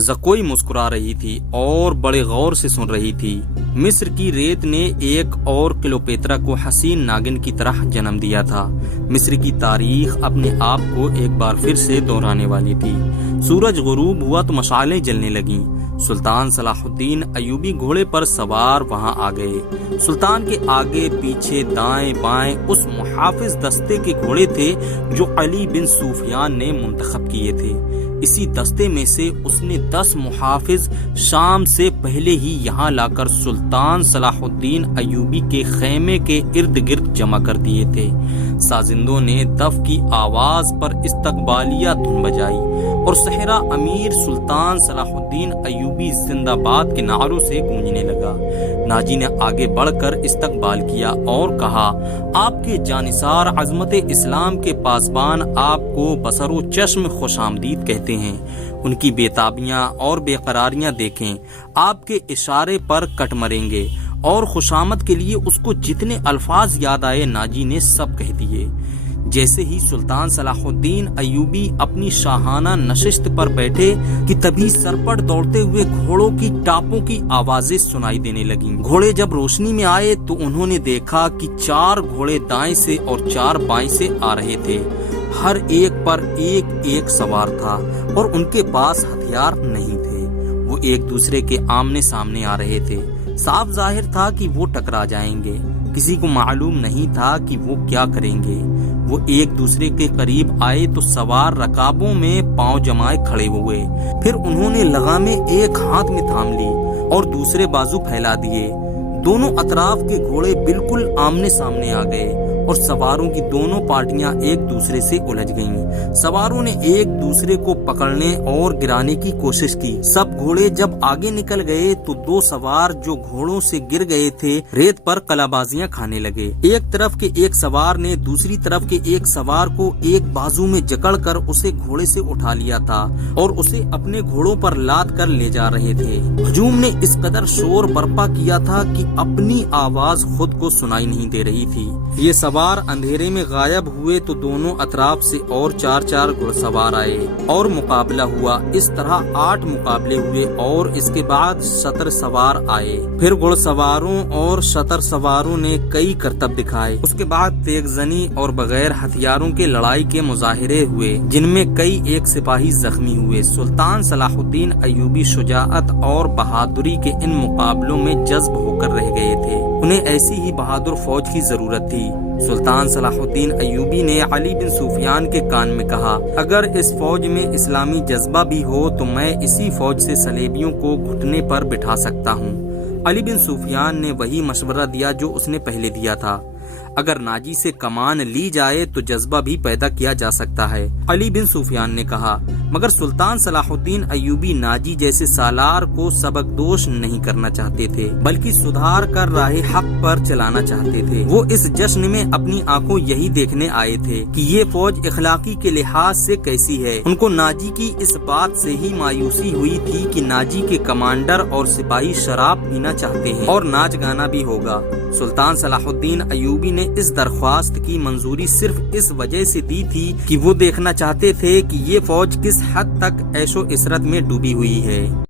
ज़कोई मुस्कुरा रही थी और बड़े गौर से सुन रही थी। मिस्र की रेत ने एक और क्लियोपेत्रा को हसीन नागिन की तरह जन्म दिया था। मिस्र की तारीख अपने आप को एक बार फिर से दोहराने वाली थी। सूरज गुरूब हुआ तो मशालें जलने लगीं। सुल्तान सलाहुद्दीन अयूबी घोड़े पर सवार वहां आ गए। सुल्तान के आगे पीछे दाएं बाएं उस मुहाफिज दस्ते के घोड़े थे जो अली बिन सुफियान ने मुंतखब किए थे। इसी दस्ते में से उसने 10 मुहाफिज शाम से पहले ही यहाँ लाकर सुल्तान सलाहुद्दीन अयूबी के खेमे के इर्द गिर्द जमा कर दिए थे। साजिंदों ने दफ की आवाज पर इस्तकबालिया धुन बजाई और सहरा अमीर सुल्तान सलाहुद्दीन अयूबी जिंदाबाद के नारों से गूंजने लगा। नाजी ने आगे बढ़कर इस्तकबाल किया और कहा, आपके जानिसार अजमत इस्लाम के पासबान आपको बसरो चश्म खुशामदीद कहते हैं। उनकी बेताबियां और बेकरारियां देखें, आपके इशारे पर कट मरेंगे। और खुशामद के लिए उसको जितने अल्फाज याद आए नाजी ने सब कह दिए। जैसे ही सुल्तान सलाहुद्दीन अयूबी अपनी शाहाना नशिस्त पर बैठे कि तभी सर पर दौड़ते हुए घोड़ों की टापों की आवाजें सुनाई देने लगीं। घोड़े जब रोशनी में आए तो उन्होंने देखा कि 4 घोड़े दाएं से और 4 बाएं से आ रहे थे। हर एक पर एक एक सवार था और उनके पास हथियार नहीं थे। वो एक दूसरे के आमने सामने आ रहे थे। साफ जाहिर था कि वो टकरा जाएंगे। किसी को मालूम नहीं था कि वो क्या करेंगे। वो एक दूसरे के करीब आए तो सवार रकाबों में पांव जमाए खड़े हुए। फिर उन्होंने लगामें एक हाथ में थाम ली और दूसरे बाजू फैला दिए। दोनों अतराफ के घोड़े बिल्कुल आमने सामने आ गए और सवारों की दोनों पार्टियां एक दूसरे से उलझ गईं। सवारों ने एक दूसरे को पकड़ने और गिराने की कोशिश की। सब घोड़े जब आगे निकल गए तो 2 सवार जो घोड़ों से गिर गए थे रेत पर कलाबाजियां खाने लगे। एक तरफ के एक सवार ने दूसरी तरफ के एक सवार को एक बाजू में जकड़कर उसे घोड़े से उठा लिया था और उसे अपने घोड़ों पर लाद कर ले जा रहे थे। हजूम ने इस कदर शोर बर्पा किया था कि अपनी आवाज खुद को सुनाई नहीं दे रही थी। ये सवार अंधेरे में गायब हुए तो दोनों अतराफ से और 4-4 घुड़सवार आए और मुकाबला हुआ। इस तरह 8 मुकाबले हुए और इसके बाद शतर सवार आए। फिर घुड़सवारों और शतर सवारों ने कई करतब दिखाए। उसके बाद तेगजनी और बगैर हथियारों के लड़ाई के मुजाहिरे हुए जिनमें कई एक सिपाही जख्मी हुए। सुल्तान सलाहुद्दीन अयूबी शुजाअत और बहादुरी के इन मुकाबलों में जज्ब होकर रह गए थे। उन्हें ऐसी ही बहादुर फौज की जरूरत थी। सुल्तान सलाहुद्दीन अयूबी ने अली बिन सुफियान के कान में कहा, अगर इस फौज में इस्लामी जज्बा भी हो तो मैं इसी फौज से सलेबियों को घुटने पर बिठा सकता हूँ। अली बिन सुफियान ने वही मशवरा दिया जो उसने पहले दिया था। अगर नाजी से कमान ली जाए तो जज्बा भी पैदा किया जा सकता है। अली बिन सुफियान ने कहा, मगर सुल्तान सलाहुद्दीन अयूबी नाजी जैसे सालार को सबकदोश नहीं करना चाहते थे, बल्कि सुधार कर राह हक पर चलाना चाहते थे। वो इस जश्न में अपनी आंखों यही देखने आए थे कि ये फौज इखलाकी के लिहाज से कैसी है। उनको नाजी की इस बात से ही मायूसी हुई थी कि नाजी के कमांडर और सिपाही शराब पीना चाहते हैं और नाच गाना भी होगा। सुल्तान सलाहुद्दीन अयूबी ने इस दरख्वास्त की मंजूरी सिर्फ इस वजह से दी थी कि वो देखना चाहते थे कि ये फौज किस हद तक ऐशो इशरत में डूबी हुई है।